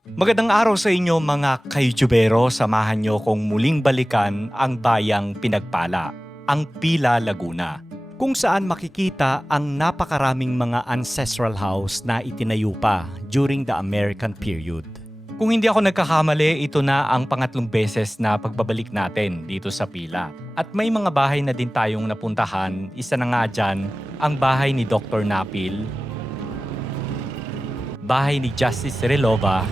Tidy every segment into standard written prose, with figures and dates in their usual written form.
Magandang araw sa inyo mga ka-YouTubero. Samahan nyo kong muling balikan ang bayang pinagpala, ang Pila, Laguna, kung saan makikita ang napakaraming mga ancestral house na itinayo pa during the American period. Kung hindi ako nagkakamali, ito na ang pangatlong beses na pagbabalik natin dito sa Pila. At may mga bahay na din tayong napuntahan. Isa na nga dyan, ang bahay ni Dr. Napil, bahay ni Justice Relova,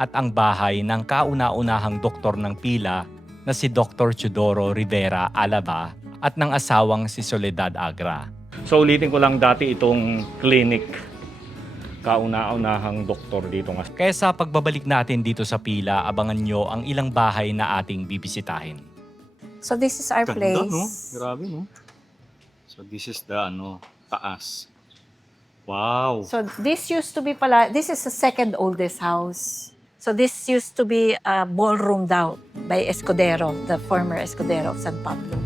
at ang bahay ng kauna-unahang doktor ng Pila na si Dr. Teodoro Rivera Alaba at ng asawang si Soledad Agra. So ulitin ko lang, dati itong clinic, kauna-unahang doktor dito nga. Kaya sa pagbabalik natin dito sa Pila, abangan nyo ang ilang bahay na ating bibisitahin. So this is our place. No? Grabe, no? So this is the taas. Wow! So this used to be this is the second oldest house. So this used to be a ballroom daw by Escudero, the former Escudero of San Pablo.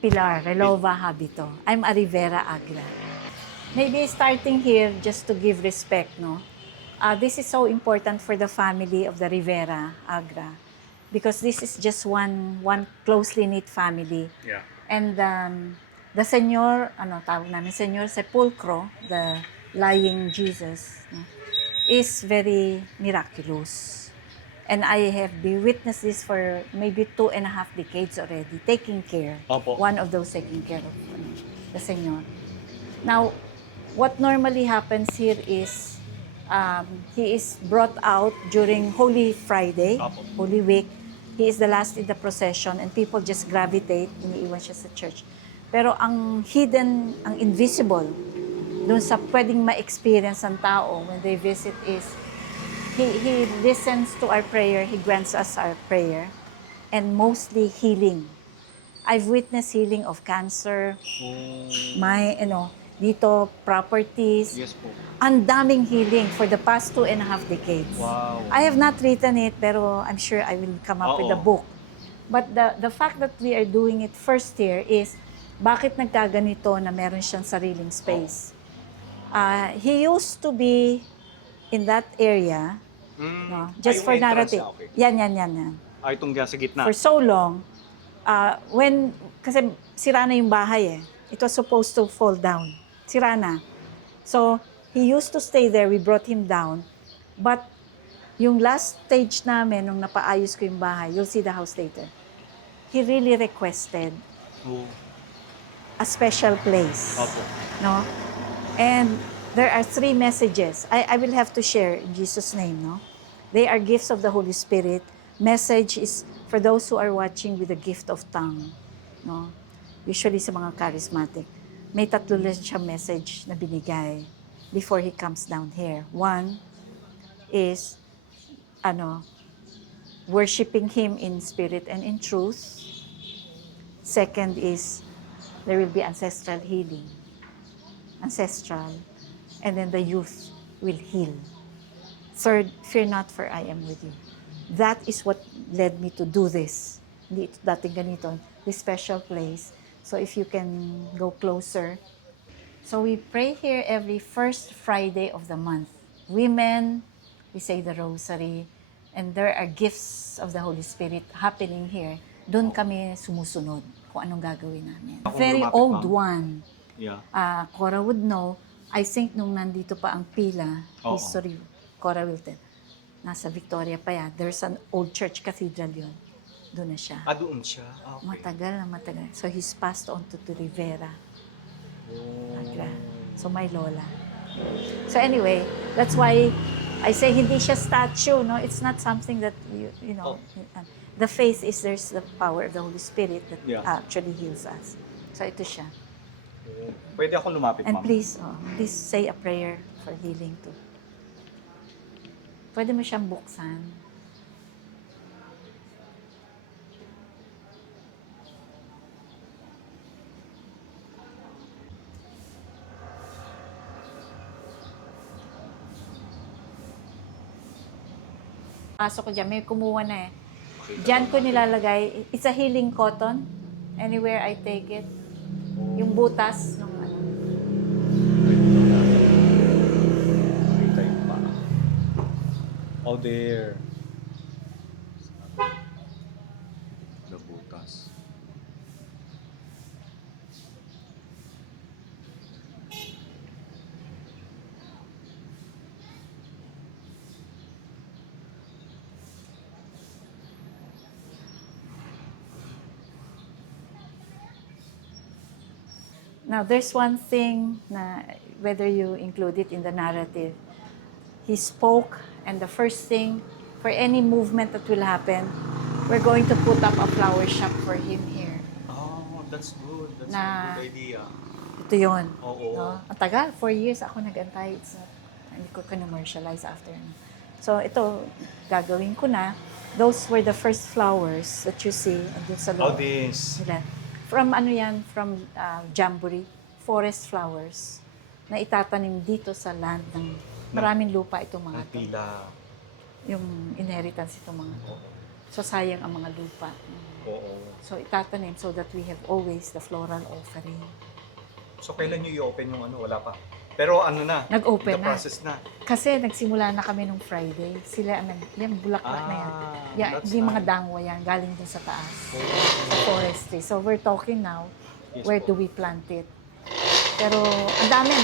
Pilar, Relova Habito. I'm a Rivera Agra. Maybe starting here just to give respect, no? This is so important for the family of the Rivera Agra because this is just one closely knit family. Yeah. And the Senyor, tawag namin, Senyor Sepulcro, the lying Jesus, no, is very miraculous. And I have been witnessed this for maybe 2.5 decades already, taking care. Opo. One of those taking care of the Senyor. Now, what normally happens here is he is brought out during Holy Friday, Opo. Holy Week. He is the last in the procession and people just gravitate, iniiwan siya sa church. Pero ang hidden, ang invisible, dun sa pwedeng ma-experience ng tao when they visit is He listens to our prayer, He grants us our prayer, and mostly healing. I've witnessed healing of cancer, dito, properties. Yes po. Ang daming healing for the past 2.5 decades. Wow. I have not written it, pero I'm sure I will come up with a book. But the fact that we are doing it first here is, bakit nagkaganito na meron siyang sariling space? He used to be in that area, no, just for narrative. Yan. Itong sa gitna. For so long, kasi sira na yung bahay eh. It was supposed to fall down. Sira na. So, he used to stay there. We brought him down. But, yung last stage namin, nung napaayos ko yung bahay, you'll see the house later, he really requested a special place. Opo. No? And there are 3 messages. I will have to share in Jesus' name, no? They are gifts of the Holy Spirit. Message is for those who are watching with the gift of tongue, no? Usually sa mga charismatic. May 3 lang siya message na binigay before he comes down here. 1 is, worshiping Him in spirit and in truth. 2 is, there will be ancestral healing. Ancestral. And then the youth will heal. 3, fear not, for I am with you. That is what led me to do this. Hindi ito dating ganito, this special place. So if you can go closer. So we pray here every first Friday of the month. Women, we say the rosary, and there are gifts of the Holy Spirit happening here. Doon kami sumusunod kung anong gagawin namin. Very old one. Yeah. Cora would know, I think nung nandito pa ang Pila Oo. history, Cora Wilton. Nasa Victoria pa yan. There's an old church cathedral yun. Doon na siya. Doon siya. Okay. Matagal na matagal. So he's passed on to Rivera. Agra. So my lola. So anyway, that's why I say hindi siya statue, no? It's not something that you know. The faith is there's the power of the Holy Spirit that actually heals us. So ito siya. Pwede ako lumapit, And ma'am? please say a prayer for healing too. Pwede mo siyang buksan. Pasok ko dyan, may kumuha na eh. Diyan ko nilalagay, it's a healing cotton. Anywhere I take it. Yung butas ng ano. Nakita yung pa. Oh, there. The butas. Now, there's one thing na whether you include it in the narrative. He spoke, and the first thing, for any movement that will happen, we're going to put up a flower shop for him here. Oh, that's good. That's Na- a good idea. Ito yun. Oo. No? Ang tagal, 4 years ako nag-antay. Hindi ko commercialize after. So, ito, gagawin ko na. Those were the first flowers that you see andun sa Oh, loob. this. Nila. From ano yan, from Jamboree, forest flowers, na itatanim dito sa land ng maraming lupa itong mga Ang to. pila. Yung inheritance itong mga to. So sayang ang mga lupa. Oo. So itatanim so that we have always the floral offering. So, kailan nyo i-open yung ano? Wala pa. Pero ano na? Nag-open the na. process na. Kasi nagsimula na kami nung Friday. Sila, yung bulaklak na yan. Yeah, that's hindi mga nice. dangwa yan, galing din sa taas. Oo. Sa forestry. So we're talking now, Yes where po. do we plant it? Pero ang daming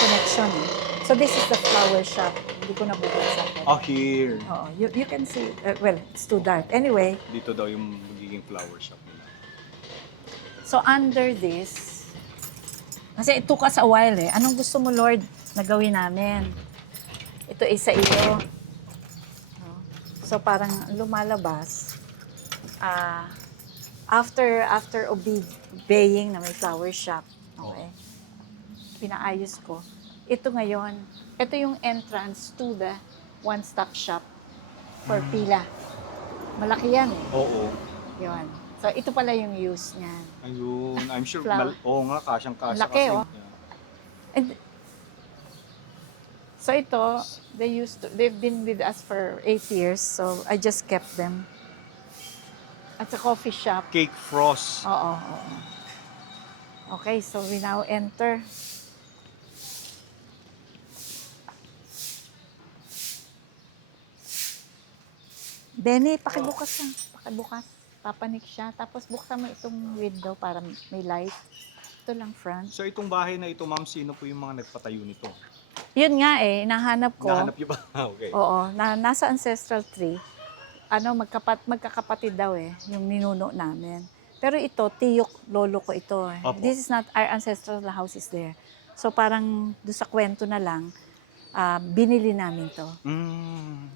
connection eh. So this is the flower shop. Hindi ko nabubuksan. Oh, here. Oo, you can see, well, it's too dark. Anyway, Dito daw yung magiging flower shop nila. so under this, kasi it took us a while eh. Anong gusto mo, Lord, na gawin namin? Ito ay sa iyo. No? So parang lumalabas, after obeying na may flower shop, okay, pinaayos ko. Ito ngayon, ito yung entrance to the one-stop shop for pila. Malaki yan eh. Oo. Yun. So ito pala yung use niyan. Ayun. I'm sure. Flower. Oo nga, kasyang-kasya. Laki, kasi. oh. And so ito, they've been with us for 8 years, so I just kept them. At sa coffee shop. Cake frost. Oo. Okay, so we now enter. Benny, pakibukas na. Pakibukas. Papanik siya. Tapos buksan mo itong window para may light. Ito lang front. So, itong bahay na ito, ma'am, sino po yung mga nagpatayo nito? Yun nga eh, nahanap ko. Nahanap niyo ba? okay. Oo, nasa ancestral tree. Magkakapatid daw eh, yung ninuno namin. Pero ito, tiyok, lolo ko ito. Eh. Opo. This is not, our ancestral house is there. So parang doon sa kwento na lang, binili namin to.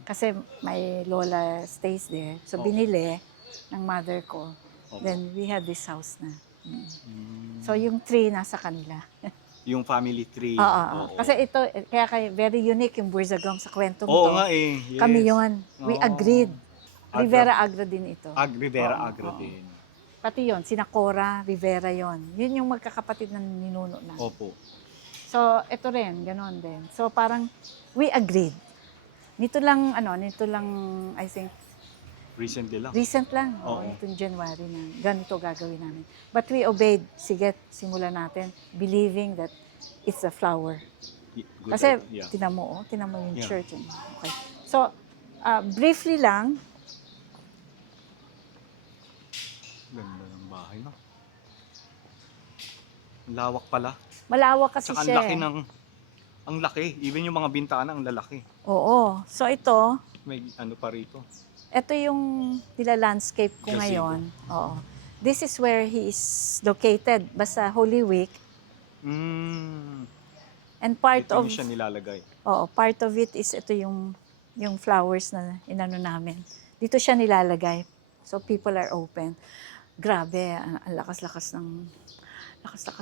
Kasi my lola stays there. So Oo. binili ng mother ko. Opo. Then we had this house na. So yung tree nasa kanila. Yung family tree. Oo. Oo. Kasi ito, kaya very unique yung Burzagong sa kwentong Oo to. nga eh. Yes. Kami yon. We Oo. agreed. Agra- Rivera Agra din ito. Rivera Oo, Agra oo. din. Pati yon, sina Cora, Rivera yon. Yun yung magkakapatid na ninuno na. Opo. So, ito rin, ganon din. So, parang we agreed. Nito lang, I think, Recently lang. recent lang. Oo. Itong January na, ganito gagawin namin. But we obeyed. Sige, simulan natin, believing that it's a flower. Good Kasi, idea. tinan mo yung Yeah. church. Okay. So, briefly lang, Ganda ng bahay, no? Ang lawak pala. malawak kasi Saka ang siya. laki eh. ng... Ang laki. Even yung mga bintana, ang lalaki. Oo. So ito, May ano pa rito. ito yung nila-landscape ko Gazebo. ngayon. Oo. This is where he is located. Basta Holy Week. And part Dito of, niyo siya nilalagay. part of it is ito yung flowers na inano namin. Dito siya nilalagay. So people are open. Grabe, ang lakas-lakas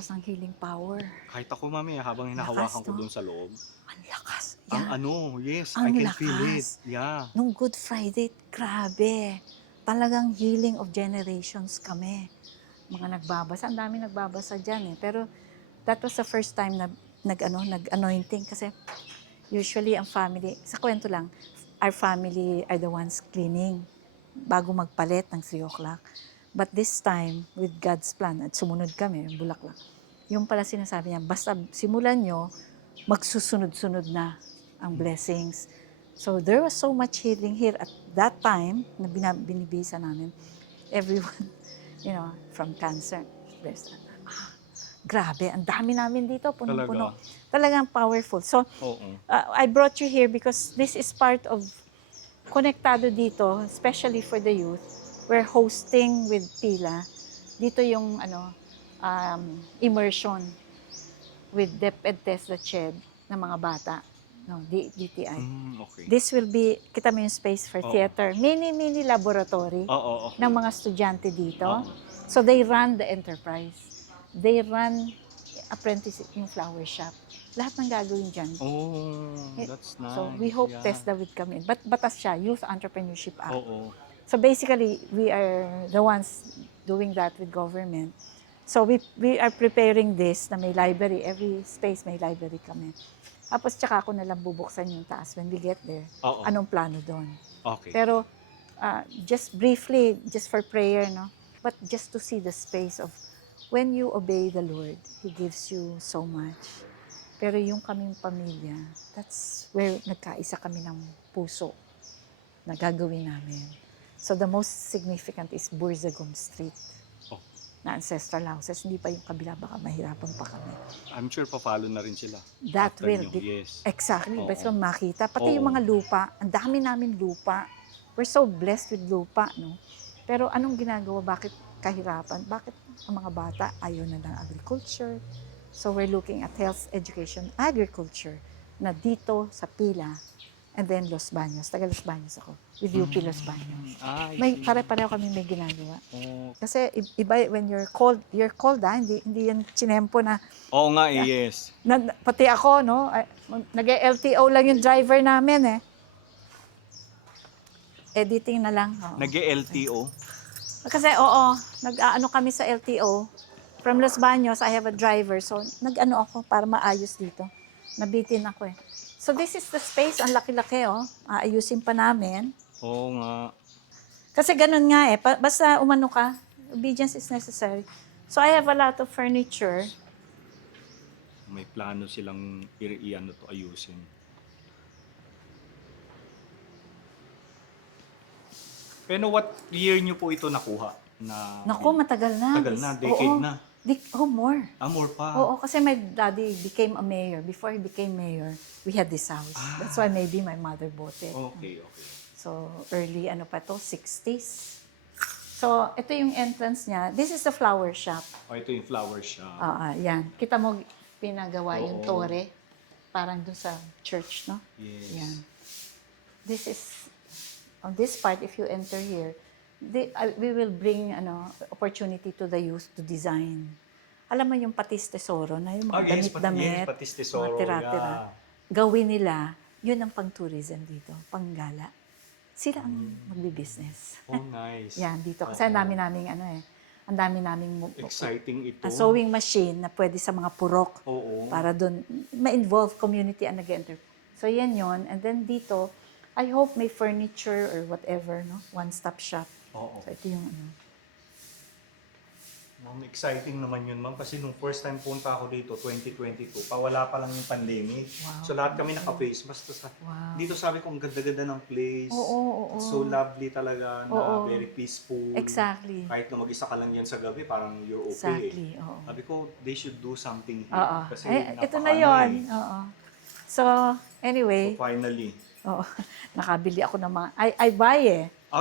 ng healing power. Kahit ako, mami, habang Lakas, hinahawakan ko no? dun sa loob, Ang lakas. ang Yeah. ano, yes, I Ang can feel it. lakas. Yeah. Nung Good Friday, grabe. Talagang healing of generations kami. Mga nagbabasa, ang dami nagbabasa dyan eh. Pero that was the first time na nag-anointing kasi usually ang family, sa kwento lang, our family are the ones cleaning bago magpalit ng 3 o'clock. But this time, with God's plan, at sumunod kami, bulaklak. Yung pala sinasabi niya, basta simulan nyo, magsusunod-sunod na ang blessings. So there was so much healing here at that time na binibisa namin. Everyone, from cancer, breast. Grabe, ang dami namin dito, punong-puno. Talagang powerful. So, Oo. I brought you here because this is part of konektado dito, especially for the youth. We're hosting with Pila. Dito yung immersion with DepEd Test Ched ng mga bata. No, DTI. Okay. This will be, kita mo yung space for Oo. theater. Mini laboratory Oo, okay. ng mga estudyante dito. Oo. So they run the enterprise. They run apprentice yung flower shop. Lahat ng gagawin dyan. Oh, that's nice. So we hope Yeah. TESDA would come in. But batas siya, Youth Entrepreneurship Act. Oo. So basically, we are the ones doing that with government. So we are preparing this na may library. Every space may library kami. Tapos tsaka ako nalang bubuksan yung taas when we get there. Oo. Anong plano doon? Okay. Pero just briefly, just for prayer, no? But just to see the space of when you obey the Lord, He gives you so much. Pero yung kaming pamilya, that's where nagkaisa kami ng puso na gagawin namin. So the most significant is Burzagum Street Oh. na ancestral houses. Hindi pa yung kabila, baka mahirapan pa kami. I'm sure pa-follow na rin sila. That After will nyo. be, Yes. exactly, Oo. best kong makita. Pati yung Oo. mga lupa, ang dami namin lupa. We're so blessed with lupa, no? Pero anong ginagawa? Bakit kahirapan? Bakit ang mga bata ayaw na ng agriculture? So we're looking at health, education, agriculture na dito sa Pila and then Los Baños. Taga Los Baños ako. With UP Los Baños. May pare-pareho kami may ginagawa. Oh. Kasi iba when you're cold hindi yan chinempo na Oo nga, yes. pati ako, no? Nag-LTO lang yung driver namin, eh. Editing na lang. Oo. Nag-LTO. Kasi, nag-ano kami sa LTO. From Los Baños, I have a driver. So, nag-ano ako para maayos dito. Nabitin ako, eh. So, this is the space. Ang laki-laki, oh. Aayusin pa namin. Oo nga. Kasi ganun nga, eh. Basta umano ka, obedience is necessary. So, I have a lot of furniture. May plano silang i-ano to ayusin. Pero what year nyo po ito nakuha? Naku, matagal na. Tagal na, decade na. More. More pa. Oo, kasi my daddy became a mayor. Before he became mayor, we had this house. That's why maybe my mother bought it. Okay. So, early, 60s. So, ito yung entrance niya. This is the flower shop. Ito yung flower shop. Yan. Kita mo, pinagawa yung Oo. tore. Parang doon sa church, no? Yes. Yan. This is, on this part, if you enter here, we will bring opportunity to the youth to design. Alam mo yung patis tesoro na yung mga damit-damit, patis tesoro. mga tira-tira. Gawin nila, yun ang pang-tourism dito, panggala. Sila ang magbi-business. Oh, nice. Yan, dito. Kasi ang dami naming ang dami naming Exciting ito. sewing machine na pwede sa mga purok. Oo. Para doon, ma-involve community and nag-enter. So yan yon. And then dito, I hope may furniture or whatever, no? One-stop shop. Oo. So ito yung Ma'am, exciting naman yun, ma'am. Kasi nung first time punta ako dito, 2022, pawala pa lang yung pandemic. Wow. So lahat kami naka-face mask. Wow. Dito sabi ko, ang ganda-ganda ng place. Oo. It's so lovely talaga, na Oo. very peaceful. Exactly. Kahit na mag-isa ka lang yan sa gabi, parang you're okay. Exactly, oo. Sabi ko, they should do something here. Oo. Kasi Ito na yon. Oo. So, anyway, So finally. Oo, nakabili ako ng mga, I buy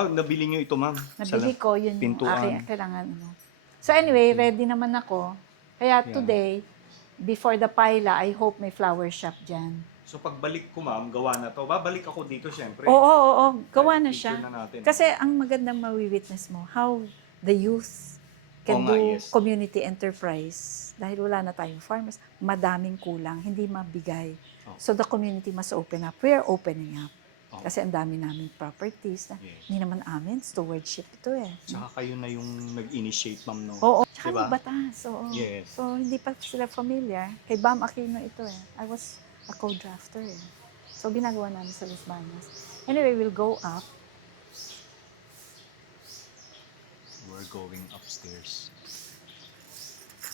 Nabili niyo ito, ma'am? Nabili ko, yun yung pintuan. aking kailangan. Ano. So anyway, ready naman ako. Kaya today, before the paila, I hope may flower shop dyan. So pagbalik ko, ma'am, gawa na to. Babalik ako dito, syempre. Oo, gawa na Picture siya. na natin. Kasi ang magandang mawi-witness mo, how the youth can Oo nga, do yes. community enterprise. Dahil wala na tayong farmers, madaming kulang, hindi mabigay. Oh. So the community must open up. We are opening up. Oh. Kasi ang dami naming properties na Yes. hindi naman amin, stewardship ito eh. Tsaka kayo na yung nag-initiate, ma'am, no? Oo, tsaka Diba? may batas. Oo. Yes. So hindi pa sila familiar. Kay Bam Aquino ito eh. I was a co-drafter eh. So ginagawa namin sa Los Baños. Anyway, we'll go up. We're going upstairs.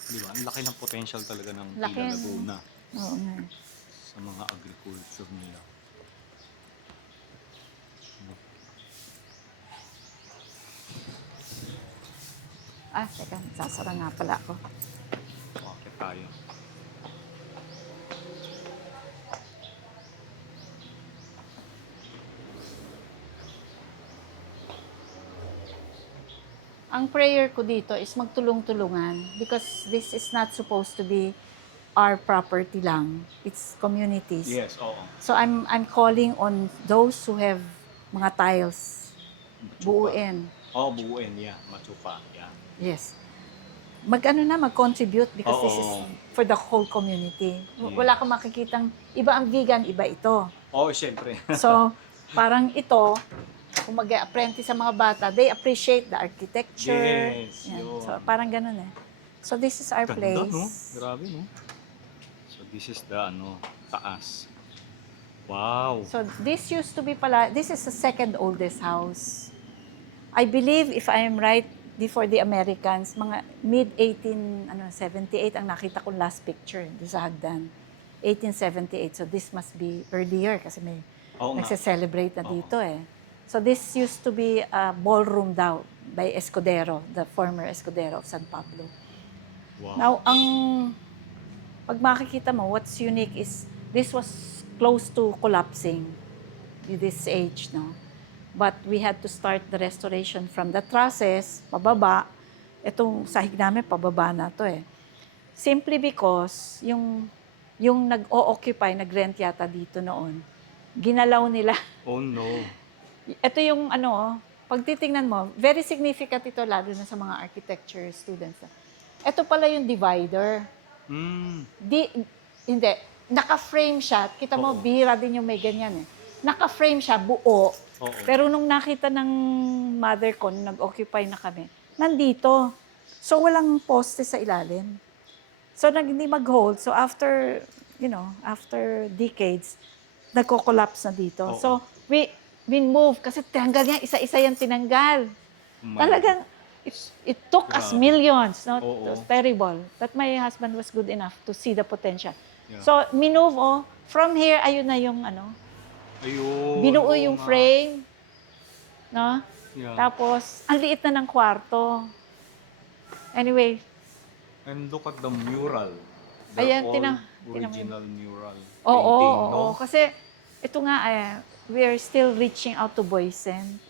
Di ba? Ang laki ng potential talaga ng Laki, Pila no? Laguna Oo nga. sa mga agriculture nila. Teka, sasara nga pala ako. Bakit tayo? Ang prayer ko dito is magtulong-tulungan because this is not supposed to be our property lang. It's communities. Yes, oo. So I'm calling on those who have mga tiles. Buuin. Buuin, yeah. Matsupa, yeah. Yes. Mag-contribute because this is Oo. for the whole community. Yes. Wala kang makikitang, iba ang vegan, iba ito. Siyempre. So, parang ito, kung mag-apprentice sa mga bata, they appreciate the architecture. Yes, Yan. yun. So, parang ganun eh. So, this is our Ganda, place. no? Grabe, no? So, this is the, taas. Wow. So, this used to be this is the second oldest house. I believe, if I am right, before the Americans, mga mid-78 ang nakita kong last picture doon sa hagdan. 1878. So, this must be earlier kasi may Oo nga. nagse-celebrate na Oo. dito eh. So, this used to be a ballroom daw by Escudero, the former Escudero of San Pablo. Wow. Now, pag makikita mo, what's unique is this was close to collapsing with this age, no? But we had to start the restoration from the trusses, pababa. Itong sahig namin, pababa na to eh. Simply because yung nag-o-occupy, nag-rent yata dito noon, ginalaw nila. Oh, no. Ito yung pag titingnan mo, very significant ito lalo na sa mga architecture students. Ito pala yung divider. Hindi. Naka-frame siya. Kita mo, Oo. bihira din yung may ganyan eh. Naka-frame siya, buo. Oo. Pero nung nakita ng mother ko, nung nag-occupy na kami, nandito. So, walang poste sa ilalim. So, hindi mag-hold. So, after decades, nagko-collapse na dito. Oo. So, we move. Kasi tanggal niya, isa-isa yan tinanggal. My Talagang, it took us Grabe. millions. No? Oo. It was terrible. But my husband was good enough to see the potential. Yeah. So, minove, from here, ayun na yung Ayun. binuo oo yung nga. frame. No? Yeah. Tapos, ang liit na ng kwarto. Anyway, And look at the mural. Ayan, All tingnan mo original mural. oo, painting, no? oo. Kasi, ito nga, we are still reaching out to Boysen.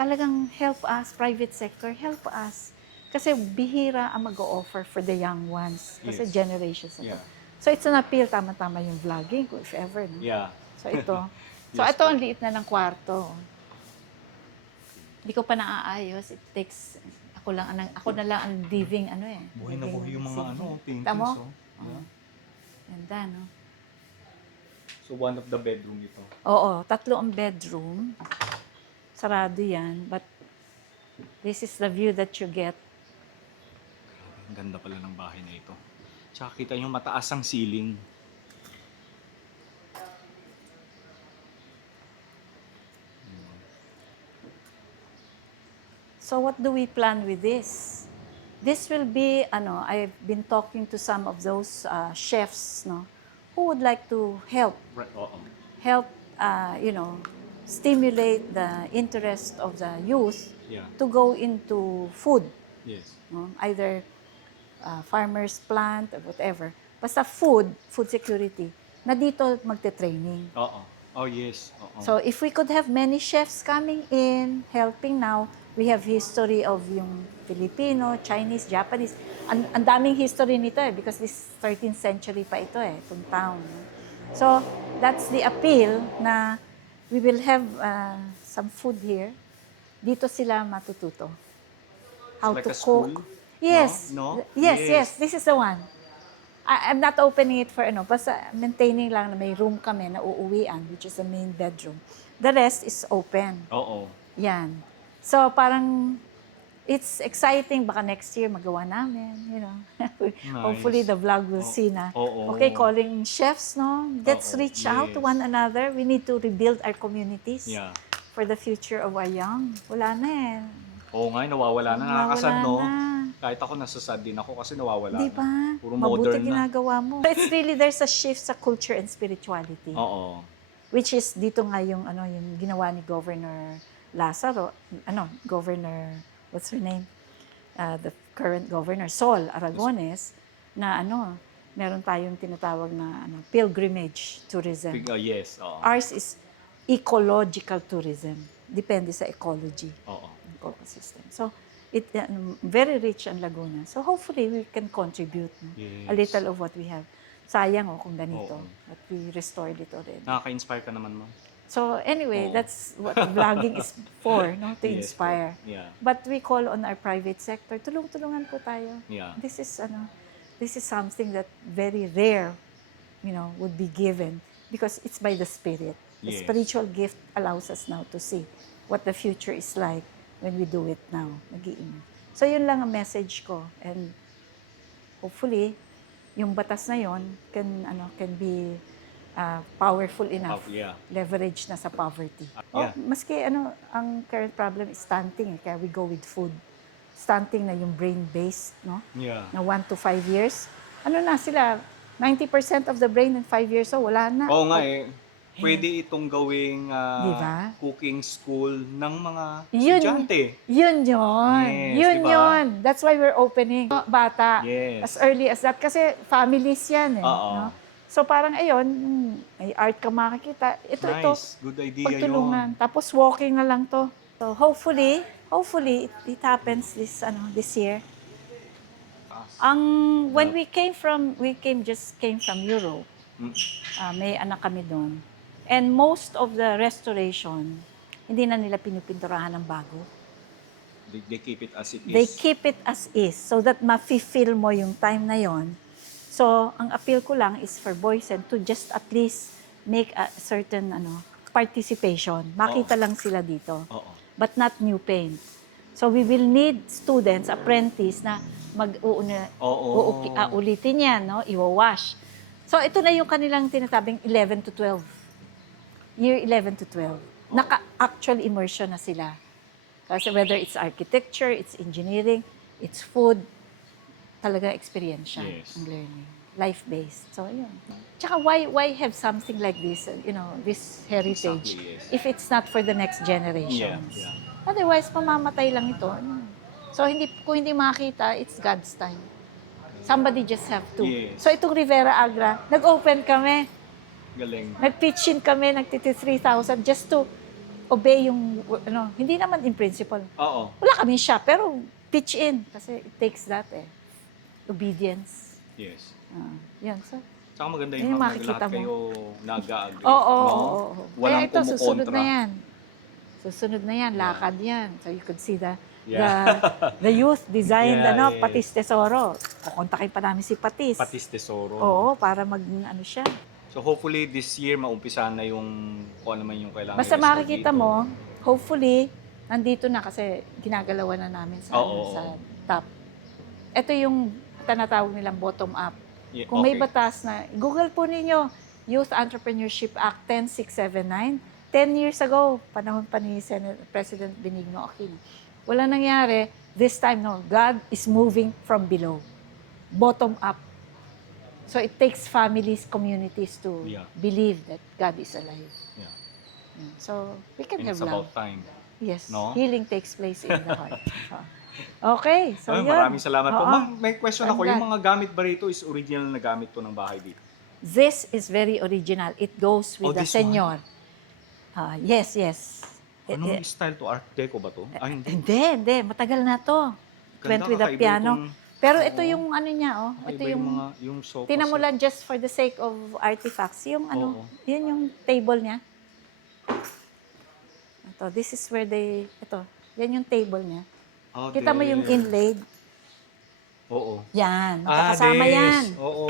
Talagang help us, private sector, help us. Kasi bihira ang mag-o-offer for the young ones. Kasi Yes. generations ago. Yeah. So, it's an appeal. Tama-tama yung vlogging ko, if ever. No? Yeah. So, ito. So, Yes, ito ang liit na ng kwarto. Hindi ko pa naaayos. It takes, ako na lang ang living, Buhay na buhay yung mga living paintings. Tamo? Oh. Yeah. Ganda, no? So one of the bedroom ito. Oo, 3 ang bedroom. Sarado yan. But, this is the view that you get. Ang ganda pala ng bahay na ito. Tsaka kita yung mataas ang ceiling. So what do we plan with this? This will be, I've been talking to some of those chefs, no, who would like to help, Right. Oo. stimulate the interest of the youth Yeah. to go into food, Yes. no? Either farmers plant or whatever. Basta food security, na dito magte-training. Oo. Oh, yes. Oo. So if we could have many chefs coming in, helping now, we have history of yung Filipino, Chinese, Japanese. Ang daming history nito because this 13th century pa ito itong town. So that's the appeal na we will have some food here. Dito sila matututo. How Like to a school? cook. Yes. No? Yes. This is the one. I'm not opening it for basta maintaining lang na may room kami na uuwian, which is the main bedroom. The rest is open. Oo. Yan. So parang it's exciting. Baka next year magawa namin, Hopefully the vlog will see na. Oo. Okay, calling chefs, no? Let's Oo, reach out to yes. one another. We need to rebuild our communities Yeah. for the future of our young. Wala na Oo nga, nawawala na. Nakakasad, no? na. Kahit ako, nasasad din ako kasi nawawala Di na. ba? Puro Mabuti modern na. ginagawa mo. It's really, there's a shift sa culture and spirituality. Oo. Which is, dito nga yung ginawa ni Governor Lazaro, Governor, what's her name? The current Governor, Sol Aragones, na meron tayong tinatawag na pilgrimage tourism. Yes. Oo. Ours is ecological tourism. Depende sa ecology. Oo. Ecosystem. So, it very rich ang Laguna. So, hopefully, we can contribute Yes. a little of what we have. Sayang kung ganito. Oo. But we restored it already. Nakaka-inspire ka naman, ma'am. So, anyway, Oo. that's what vlogging is for, to Yes, inspire. po. Yeah. But we call on our private sector, tulong-tulungan po tayo. Yeah. This is something that very rare, would be given because it's by the Spirit. The Yes. spiritual gift allows us now to see what the future is like when we do it now. Nag-iingat. So, yun lang ang message ko. And hopefully, yung batas na yon can be powerful enough. Yeah. Leverage na sa poverty. Yeah. Maski ang current problem is stunting. Kaya we go with food. Stunting na yung brain-based, no? Yeah. Na 1 to 5 years. Na sila, 90% of the brain in 5 years old, wala na. Oo nga Pwede itong gawing Diba? cooking school ng mga Yun. estudyante. Yun. Yes, Yun diba? yun. That's why we're opening bata Yes. as early as that. Kasi families yan Oo. No? So parang ayun, may art ka makikita. Ito, Nice. Good idea pagtulungan. yun. Tapos walking na lang to. So hopefully it happens this year. When we came from Europe. Mm. May anak kami doon. And most of the restoration, hindi na nila pinupinturahan ng bago. They keep it as it is. They keep it as is so that ma-feel mo yung time na yon. So, ang appeal ko lang is for Boysen to just at least make a certain participation. Makita lang sila dito. Oo. But not new paint. So, we will need students, apprentice na ulitin yan, iwawash. So, ito na yung kanilang tinatawag 11 to 12. Year 11 to 12. Naka-actual immersion na sila. Kasi whether it's architecture, it's engineering, it's food, talaga experiential Yes. ang learning. Life-based. So, yun. Tsaka why have something like this, this heritage, Exactly, yes. if it's not for the next generations? Yeah. Otherwise, mamamatay lang ito. So, kung hindi makita, it's God's time. Somebody just have to. Yes. So, itong Rivera Agra, nag-open kami. Galing. Nag-pitch in kami, nagtiti 3,000 just to obey yung, hindi naman in principle. Oo. Wala kami siya, pero pitch in. Kasi it takes that obedience. Yes. Yan, so. Tsaka maganda Yun yung yung mga makikita lahat mo. kayo nag-a-agree. Oo. Walang Kaya ito, susunod kumukontra. na yan. Susunod na yan, lakad yan. So you could see the youth designed, Yeah, yes. Patis Tesoro. Kukontakin pa namin si Patis. Patis Tesoro. Oo, para siya. So hopefully this year maumpisahan na yung kung ano man yung kailangan. Basta i-restore makikita dito. mo, hopefully, nandito na kasi ginagalawan na namin sa top. Ito yung tinatawag nilang bottom up. Yeah, Kung may okay. batas na, Google po ninyo, Youth Entrepreneurship Act 10679. 10 years ago, panahon pa ni President Benigno Aquino. Wala nangyari. This time, God is moving from below. Bottom up. So it takes families, communities to believe that God is alive. Yeah. So we can And have it's love. about time. Yes. No? Healing takes place in the heart. Okay. So yun. Maraming salamat po. Oo. Ma'am, may question I'm ako. Yung glad. mga gamit ba rito is original na gamit to ng bahay dito? This is very original. It goes with the this one? senyor. Yes, yes. Anong style to? Art Deco ba to? Ah, hindi. Hindi. Matagal na to. Went Ganda, with the kakaiba piano. itong... Pero Oo, ito yung ano niya, oh. Ito kakaiba yung yung, mga, yung sofa tinan mo set. lang just for the sake of artifacts. Yung ano, Oo. yun yung table niya. Ito, this is where yan yung table niya. Oh, Kita mo yung there. inlaid? Oo. Yan, Ah, magkakasama yan. this. Oo.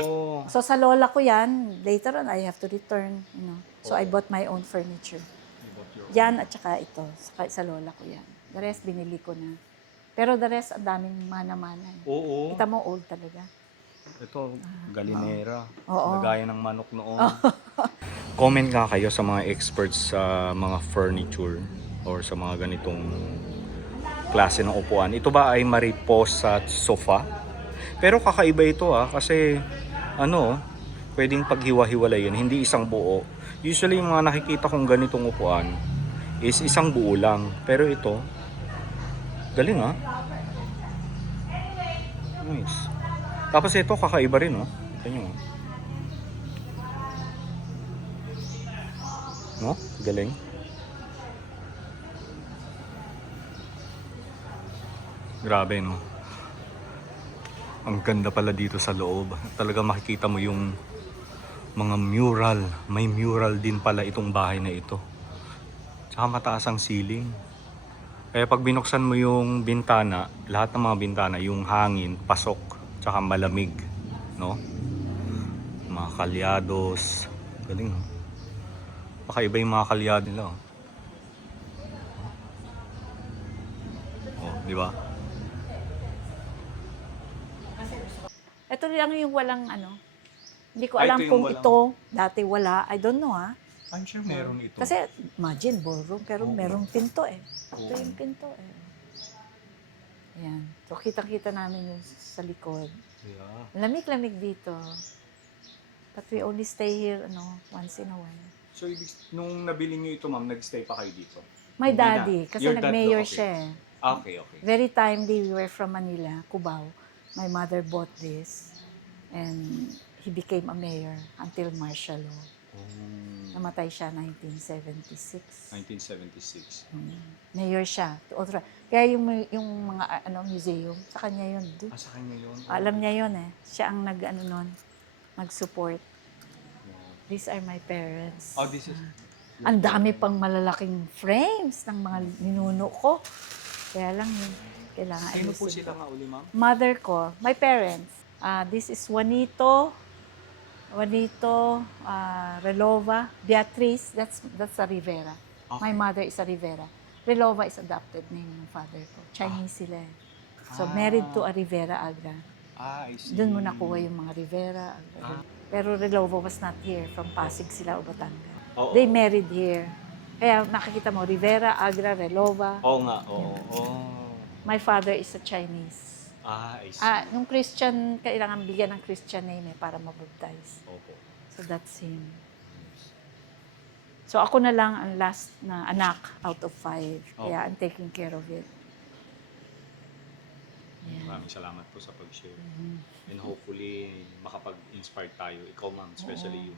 So sa lola ko yan, later on I have to return, you know. So I Oo. bought my own furniture. Yan at saka ito, sa lola ko yan. The rest binili ko na. Pero the rest, ang daming mana-mana. Oo. Kita mo, old talaga. Ito, galinera. Oo. Nagaya ng manok noon. Comment nga kayo sa mga experts sa mga furniture or sa mga ganitong klase ng upuan. Ito ba ay mariposa sofa? Pero kakaiba ito kasi pwedeng paghiwa-hiwalayin, hindi isang buo. Usually yung mga nakikita kong ganitong upuan is isang buo lang. Pero ito, galing Nice. Tapos ito kakaiba rin Ito nyo. No? Galing. Grabe no. Ang ganda pala dito sa loob. Talaga makikita mo yung mga mural. May mural din pala itong bahay na ito. Tsaka mataas ang ceiling. Kaya pag binuksan mo yung bintana, lahat ng mga bintana, yung hangin, pasok, tsaka malamig, no? Mga kalyados. Galing, no? Pakaiba yung mga kalyado nila, di ba? Ito lang yung walang hindi ko Ay, alam ito yung kung walang- ito, dati wala, I don't know I'm sure meron ito. Kasi imagine, ballroom, pero Oo. merong pinto Ito Oo. yung pinto Ayan. So, kitang-kita namin yung sa likod. Yeah. Lamig-lamig dito. But we only stay here, once in a while. So, nung nabili niyo ito, ma'am, nagstay pa kayo dito? My Hindi na. daddy, kasi Your dad, nag-mayor okay. siya Okay. Very timely, we were from Manila, Cubao. My mother bought this. And he became a mayor until martial law. Namatay siya 1976. 1976. Mayor siya. Kaya yung mga museum, sa kanya yun. Sa kanya yun? Alam niya yun Siya ang nag-support. These are my parents. Oh, this is... Ang dami pang malalaking frames ng mga ninuno ko. Kaya lang, kailangan Sino po ayusin sila ko. nga uli, ma'am? Mother ko, my parents. This is Juanito, Relova, Beatriz, that's a Rivera. Okay. My mother is a Rivera. Relova is adopted name ng father ko. Chinese sila So, married to a Rivera Agra. I see. Doon mo nakuha yung mga Rivera Agra. Pero Relova was not here. From Pasig sila o Batangas. Oo. They married here. Kaya nakikita mo, Rivera, Agra, Relova. Oo nga, oo. My father is a Chinese. I see. Nung Christian, kailangan bigyan ng Christian name para mabaptize. Opo. So that's him. So ako na lang ang last na anak out of 5. Kaya I'm taking care of it. Yeah. Maraming salamat po sa pag-share. And hopefully, makapag-inspire tayo. Ikaw, ma'am, especially you.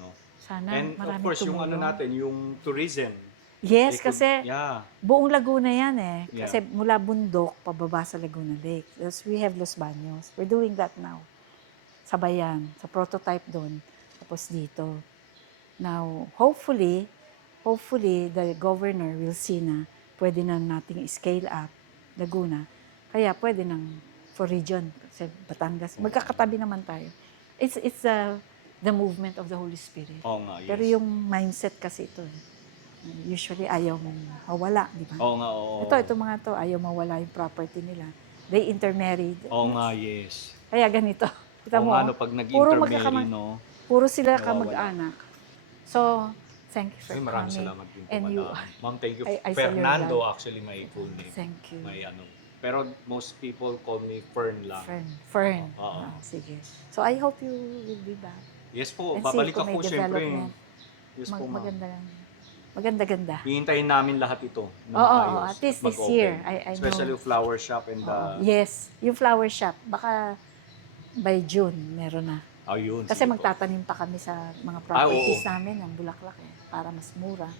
No? Sana And of marami course, yung tumulong. natin, yung tourism. Yes, They could- kasi Yeah. buong Laguna yan Yeah. Kasi mula bundok, pababa sa Laguna Lake. Because we have Los Baños. We're doing that now. Sa Bayan, sa prototype doon. Tapos dito. Now, hopefully, the governor will see na pwede na nating scale up Laguna. Kaya pwede nang for region. Kasi Batangas. Magkakatabi naman tayo. It's the movement of the Holy Spirit. Oo nga, yes. Pero yung mindset kasi ito usually ayaw mong mawala, di ba? Oo nga, oo. Ito mga to, ayaw mawala yung property nila. They intermarried. Oo nga, yes. Kaya ganito. Kita Oo mo, nga, no, pag nag-intermarry, no? puro sila Nawawala. kamag-anak. So, thank you for Ay, maraming coming. salamat din po, And you, madam. Ma'am, thank you. I saw your Fernando, vlog. actually, my full name. Thank you. Pero most people call me Fern lang. Fern. Oo. Sige. So, I hope you will be back. Yes po, And babalik see kung ako may syempre. development. Yes po, ma'am. Maganda-ganda. Hihintayin namin lahat ito. ng Oo, ayos at least at this mag-open. year. I Especially know. yung flower shop and the... Yes, yung flower shop. Baka by June, meron na. Ayun. Kasi sige po. magtatanim pa kami sa mga Ah, properties oo. namin ng bulaklak para mas mura.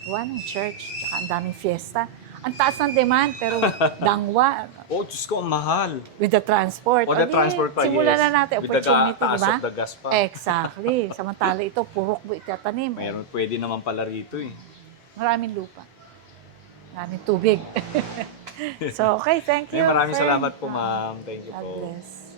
Gawa ng church, tsaka ang daming fiesta. Ang taas ng demand, pero dangwa, Oh, Diyos ko, ang mahal. with the transport. O, the Adi, transport pa, simulan yes. na natin, With the opportunity, di taas ba? of the gas pa. Exactly. Samantala ito, purok mo itatanim. Mayroon, pwede naman pala rito eh. Maraming lupa. Maraming tubig. So, okay, thank you. Maraming friend. salamat po, ma'am. Thank you God po. bless.